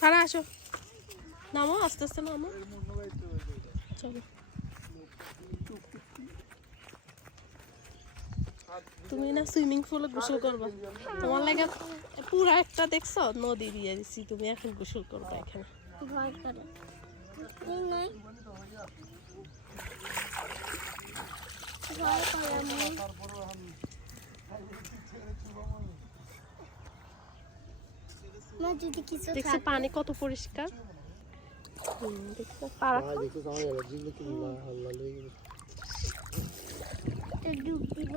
খারা আসো। নামো, আস্তে আস্তে নামো। চলো। তুমি না সুইমিং পুলে গোসল করবা। তোমার লাগে পুরা একটা দেখছ? নদী দিয়ে দিছি, তুমি এখন গোসল করবা এখানে। ভয় করে এই নাই ভয় করে আমি মা যদি কিছু দেখছ পানি কত পরিষ্কার। দেখছ পা রাখো। ভাই দেখো আমার অ্যালার্জি নাকি? না হাল্লা লেগে গেছে। থাকে ডুব দিব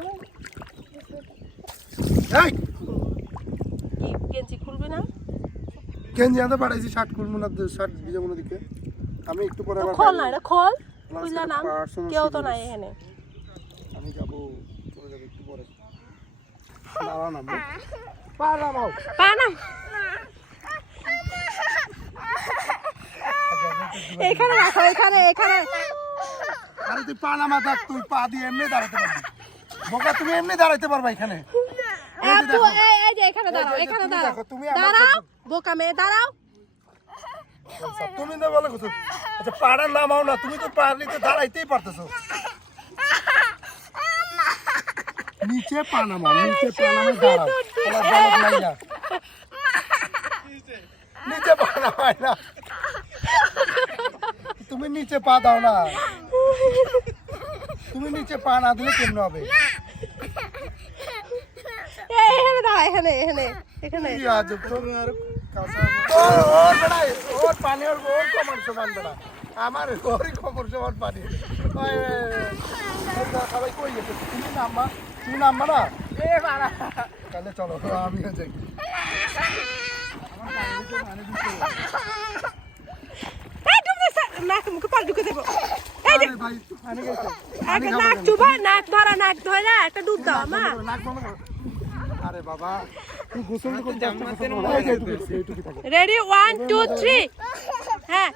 এই! কি গেঞ্জি খুলবে না? কেন জানতে পারাইছি শার্ট খুলবো না শার্ট ভিজাবো না দিকে আমি একটু পরে খোল না এটা খোল। খুললা নাম কেউ তো নাই এখানে আমি যাব চলে যাব একটু পরে দাঁড়াও না পা নামাও পা নাম এখানে রাখো এখানে এখানে। আরে তুই পা নামা থাক তুই পা দিয়ে এমনি দাঁড়াতে পারবি। বোকা তুমি এমনি দাঁড়াতে পারবা এখানে। এই যে এখানে দাঁড়াও এখানে দাঁড়াও। তুমি দাঁড়াও বোকা মেয়ে দাঁড়াও। আচ্ছা, তুমি না বলো কিছু আচ্ছা পাড়া নামাও না তুমি তো পা নিতে দাঁড়াইতেই পারতেছো। নিচে পা নামাও নিচে পা নামে দাঁড়াও তোমার জলক নাই নিচে পা নামাই না তুমি নিচে পা দাও না তুমি নিচে পা না দিলে কেমন হবে এখানে দাঁড়া এখানে এখানে এখানে কি আজব তো। ওর ওর বেড়াই ওর পানি ওর ওর কমর সমান বেড়া আমার ওরই কমর সমান পানি সবাই কই গেছে তুমি নামবা তুমি নামবা না তাহলে চলো আমিও যাই। নাক মুখে পাল ঢুকে দেবো। নাক চুবা নাক ধরা নাক ধরা একটা ডুব দাও মা। আরে বাবা। রেডি ওয়ান টু থ্রি হ্যাঁ।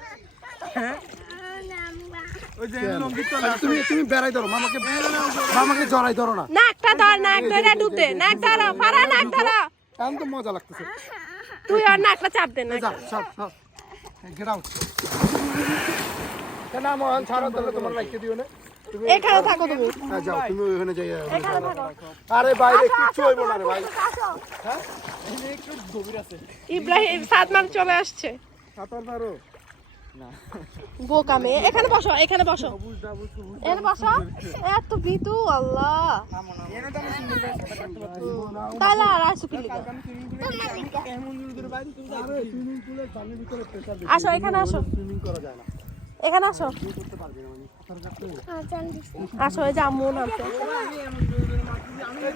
আরে তুমি তুমি বেড়াই ধরো মামাকে মামাকে জড়াই ধরো না। নাকটা ধর নাক ধরে ডুব দে নাক ধরো পারা নাক ধরো। এখন তো মজা লাগতেছে। তুই আর নাকটা চাপ দে নাক। যা সব সব গেট আউট কেন আমার ছাড়ো তাহলে তোমার লাইকে দিও না। তুমি এখানে থাকো তুমি। হ্যাঁ, যাও তুমি ওখানে যাই থাকো। আরে বাইরে কিচ্ছু হইব না রে ভাই। ইব্রাহিম সাদমান চলে আসছে। সাঁতার পারো বোকা মেয়ে। এখানে বসো এখানে বসো। এখানে বসো। এত ভীতু আল্লাহ। তাহলে আর আসো কি আসো এখানে আসো। সুইমিং করা যায় না এখানে আসো। মানে আসো এই যে আম্মু নামছে।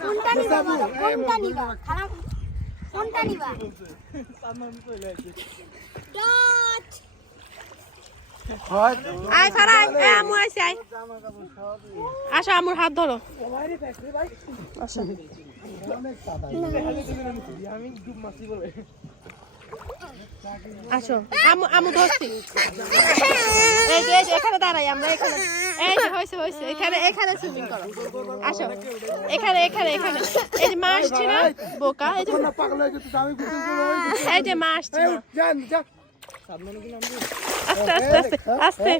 কোনটা নিবা কোনটা নিবা? খারাপ কোনটা নিবা? ডট আয় আয় এ, আম্মু আইছে আয়। আসো আম্মুর হাত ধরো। আসো আমু আমু ধরছি। এই যে এখানে দাঁড়াই আমরা এখানে। এই যে হয়েছে হয়েছে এখানে এখানে সুইমিং করো। আসো এখানে এখানে এখানে। এই যে মা আসছে না বোকা এই যে। আমি। এই যে মা আসছে না। যান যা। আস্তে আস্তে আস্তে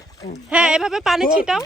হ্যাঁ এভাবে পানি ছিটাও।